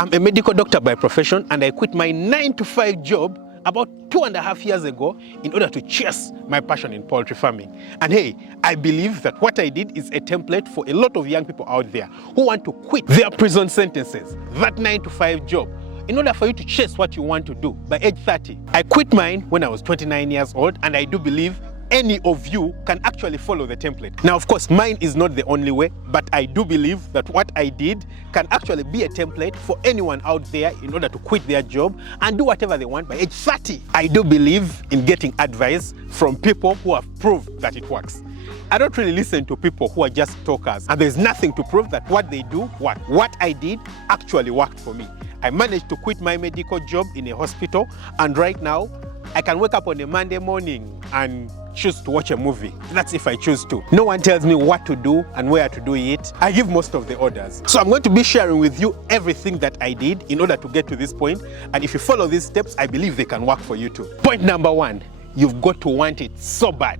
I'm a medical doctor by profession, and I quit my 9-to-5 job about 2.5 years ago in order to chase my passion in poultry farming. And hey, I believe that what I did is a template for a lot of young people out there who want to quit their prison sentences, that 9-to-5 job, in order for you to chase what you want to do by age 30. I quit mine when I was 29 years old, and I do believe any of you can actually follow the template. Now, of course, mine is not the only way, but I do believe that what I did can actually be a template for anyone out there in order to quit their job and do whatever they want by age 30. I do believe in getting advice from people who have proved that it works. I don't really listen to people who are just talkers, and there's nothing to prove that what they do works. What I did actually worked for me. I managed to quit my medical job in a hospital, and right now, I can wake up on a Monday morning and choose to watch a movie. That's if I choose to. No one tells me what to do and where to do it. I give most of the orders. So I'm going to be sharing with you everything that I did in order to get to this point. And if you follow these steps, I believe they can work for you too. Point number 1, you've got to want it so bad.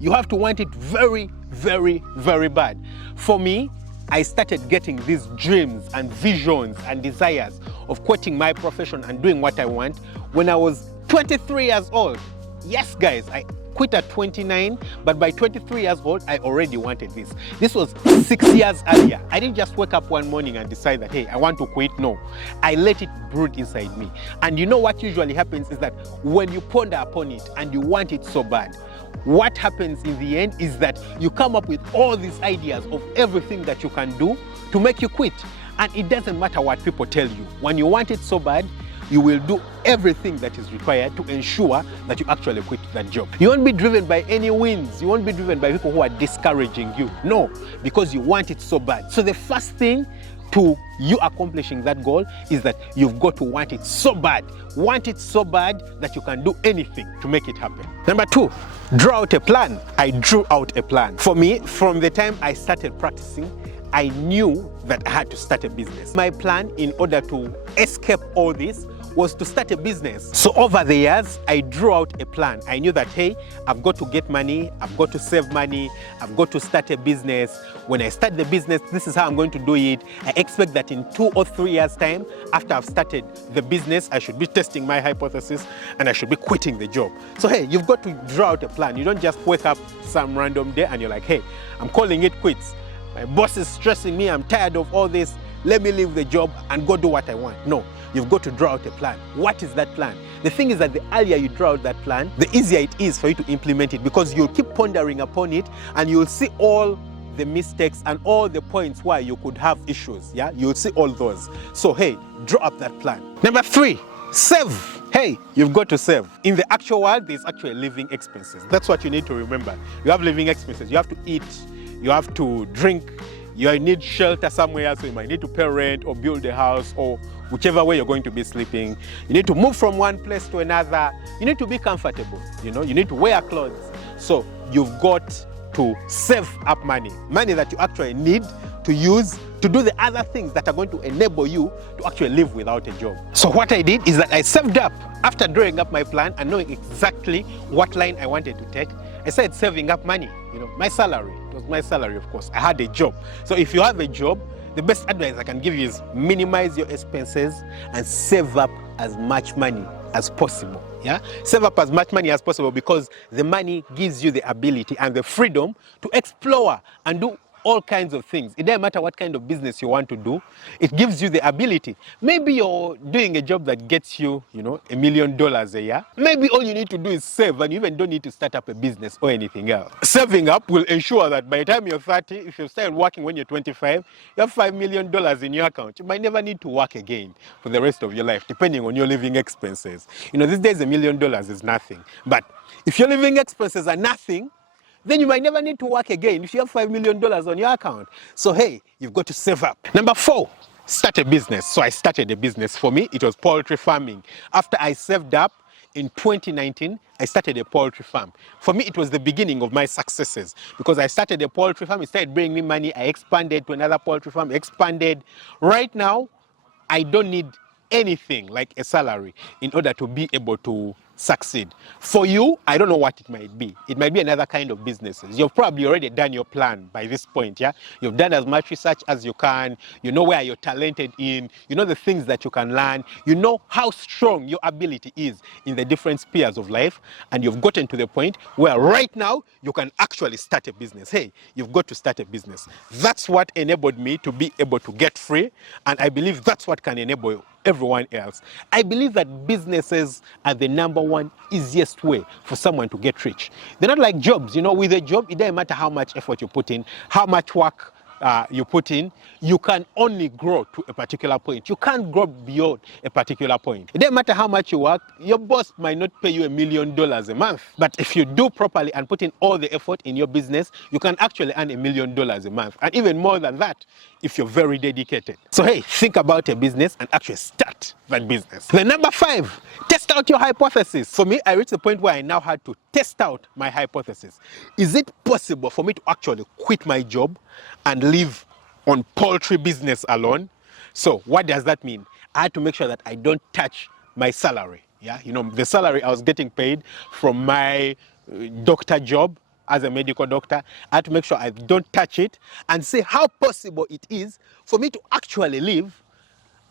You have to want it very, very, very bad. For me, I started getting these dreams and visions and desires of quitting my profession and doing what I want when I was 23 years old. Yes, guys, I quit at 29, but by 23 years old, I already wanted this. This was 6 years earlier. I didn't just wake up one morning and decide that, hey, I want to quit. No, I let it brood inside me. And you know what usually happens is that when you ponder upon it and you want it so bad, what happens in the end is that you come up with all these ideas of everything that you can do to make you quit. And it doesn't matter what people tell you. When you want it so bad, you will do everything that is required to ensure that you actually quit that job. You won't be driven by any wins. You won't be driven by people who are discouraging you. No, because you want it so bad. So the first thing to you accomplishing that goal is that you've got to want it so bad. Want it so bad that you can do anything to make it happen. Number 2, draw out a plan. I drew out a plan. For me, from the time I started practicing, I knew that I had to start a business. My plan in order to escape all this was to start a business. So over the years, I drew out a plan. I knew that, hey, I've got to get money, I've got to save money, I've got to start a business. When I start the business, this is how I'm going to do it. I expect that in 2 or 3 years' time, after I've started the business, I should be testing my hypothesis and I should be quitting the job. So hey, you've got to draw out a plan. You don't just wake up some random day and you're like, hey, I'm calling it quits. My boss is stressing me, I'm tired of all this. Let me leave the job and go do what I want. No, you've got to draw out a plan. What is that plan? The thing is that the earlier you draw out that plan, the easier it is for you to implement it, because you'll keep pondering upon it and you'll see all the mistakes and all the points where you could have issues. Yeah, you'll see all those. So hey, draw up that plan. Number 3, save. Hey, you've got to save. In the actual world, there's actually living expenses. That's what you need to remember. You have living expenses. You have to eat, you have to drink, you need shelter somewhere, so you might need to pay rent or build a house or whichever way you're going to be sleeping. You need to move from one place to another. You need to be comfortable, you need to wear clothes. So you've got to save up money that you actually need to use to do the other things that are going to enable you to actually live without a job. So what I did is that I saved up. After drawing up my plan and knowing exactly what line I wanted to take, I started saving up money. My salary. It was my salary, of course. I had a job. So if you have a job, the best advice I can give you is minimize your expenses and save up as much money as possible. Yeah? Save up as much money as possible, because the money gives you the ability and the freedom to explore and do all kinds of things. It doesn't matter what kind of business you want to do. It gives you the ability. Maybe you're doing a job that gets you, $1 million a year. Maybe all you need to do is save, and you even don't need to start up a business or anything else. Saving up will ensure that by the time you're 30, if you started working when you're 25, you have $5 million in your account. You might never need to work again for the rest of your life, depending on your living expenses. These days $1 million is nothing. But if your living expenses are nothing, then you might never need to work again if you have $5 million on your account. So hey, you've got to save up. Number 4, start a business. So I started a business. For me, it was poultry farming. After I saved up in 2019, I started a poultry farm. For me, it was the beginning of my successes, because I started a poultry farm, it started bringing me money, I expanded to another poultry farm, expanded. Right now, I don't need anything like a salary in order to be able to succeed. For you, I don't know what it might be. It might be another kind of businesses. You've probably already done your plan by this point, yeah? You've done as much research as you can. You know where you're talented in. You know the things that you can learn. You know how strong your ability is in the different spheres of life. And you've gotten to the point where right now you can actually start a business. Hey, you've got to start a business. That's what enabled me to be able to get free. And I believe that's what can enable everyone else. I believe that businesses are the number one easiest way for someone to get rich. They're not like jobs. You know, with a job, it doesn't matter how much effort you put in, how much work you put in, you can only grow to a particular point. You can't grow beyond a particular point. It doesn't matter how much you work, your boss might not pay you $1 million a month. But if you do properly and put in all the effort in your business, you can actually earn $1 million a month. And even more than that, if you're very dedicated. So hey, think about a business and actually start that business. The number 5, test out your hypothesis. For me, I reached the point where I now had to test out my hypothesis. Is it possible for me to actually quit my job and live on poultry business alone? So what does that mean? I had to make sure that I don't touch my salary. Yeah, you know, the salary I was getting paid from my doctor job as a medical doctor. I had to make sure I don't touch it and see how possible it is for me to actually live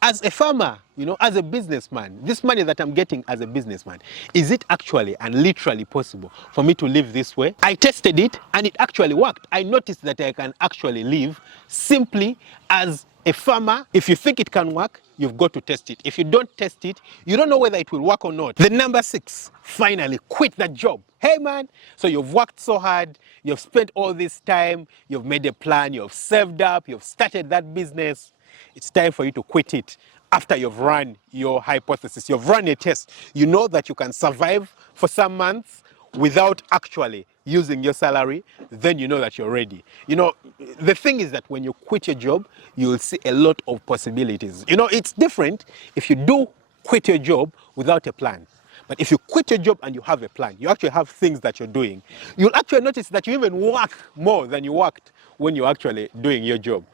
as a farmer, you know, as a businessman. This money that I'm getting as a businessman, is it actually and literally possible for me to live this way? I tested it and it actually worked. I noticed that I can actually live simply as a farmer. If you think it can work, you've got to test it. If you don't test it, you don't know whether it will work or not. The number 6, finally, quit that job. Hey man, so you've worked so hard, you've spent all this time, you've made a plan, you've saved up, you've started that business. It's time for you to quit it after you've run your hypothesis. You've run a test. You know that you can survive for some months without actually using your salary, then you know that you're ready. You know, the thing is that when you quit your job, you'll see a lot of possibilities. You know, it's different if you do quit your job without a plan. But if you quit your job and you have a plan, you actually have things that you're doing, you'll actually notice that you even work more than you worked when you're actually doing your job.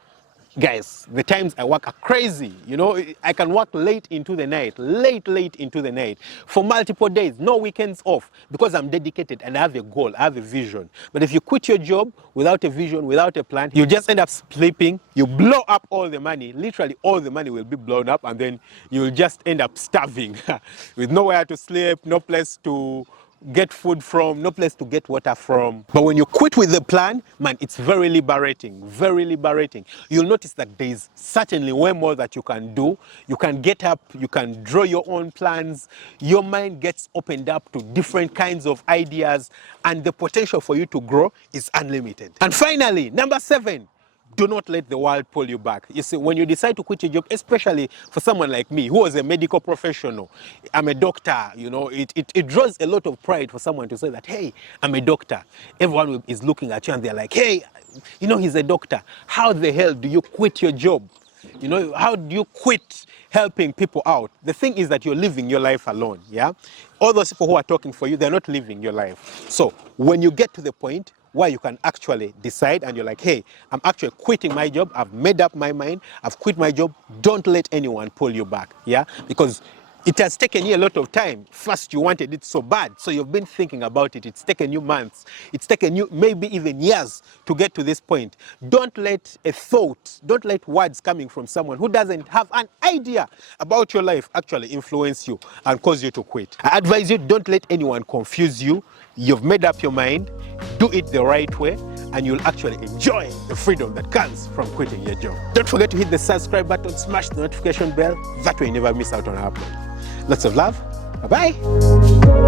Guys, the times I work are crazy. You know, I can work late into the night, late into the night for multiple days, no weekends off, because I'm dedicated and I have a goal, I have a vision. But if you quit your job without a vision, without a plan, you just end up sleeping, you blow up all the money, literally all the money will be blown up, and then you'll just end up starving with nowhere to sleep, no place to get food from, no place to get water from. But when you quit with the plan, man, it's very liberating, very liberating. You'll notice that there's certainly way more that you can do. You can get up, you can draw your own plans. Your mind gets opened up to different kinds of ideas, and the potential for you to grow is unlimited. And finally, number 7, do not let the world pull you back. You see, when you decide to quit your job, especially for someone like me, who was a medical professional, I'm a doctor, you know, it draws a lot of pride for someone to say that, hey, I'm a doctor. Everyone is looking at you and they're like, hey, you know, he's a doctor. How the hell do you quit your job? You know, how do you quit helping people out? The thing is that you're living your life alone, yeah? All those people who are talking for you, they're not living your life. So when you get to the point where you can actually decide and you're like, hey, I'm actually quitting my job, I've made up my mind, I've quit my job, don't let anyone pull you back, yeah? Because it has taken you a lot of time. First, you wanted it so bad, so you've been thinking about it. It's taken you months. It's taken you maybe even years to get to this point. Don't let a thought, don't let words coming from someone who doesn't have an idea about your life actually influence you and cause you to quit. I advise you, don't let anyone confuse you. You've made up your mind. Do it the right way, and you'll actually enjoy the freedom that comes from quitting your job. Don't forget to hit the subscribe button, smash the notification bell. That way you never miss out on our upload. Lots of love. Bye-bye.